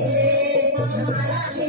हमारा दिल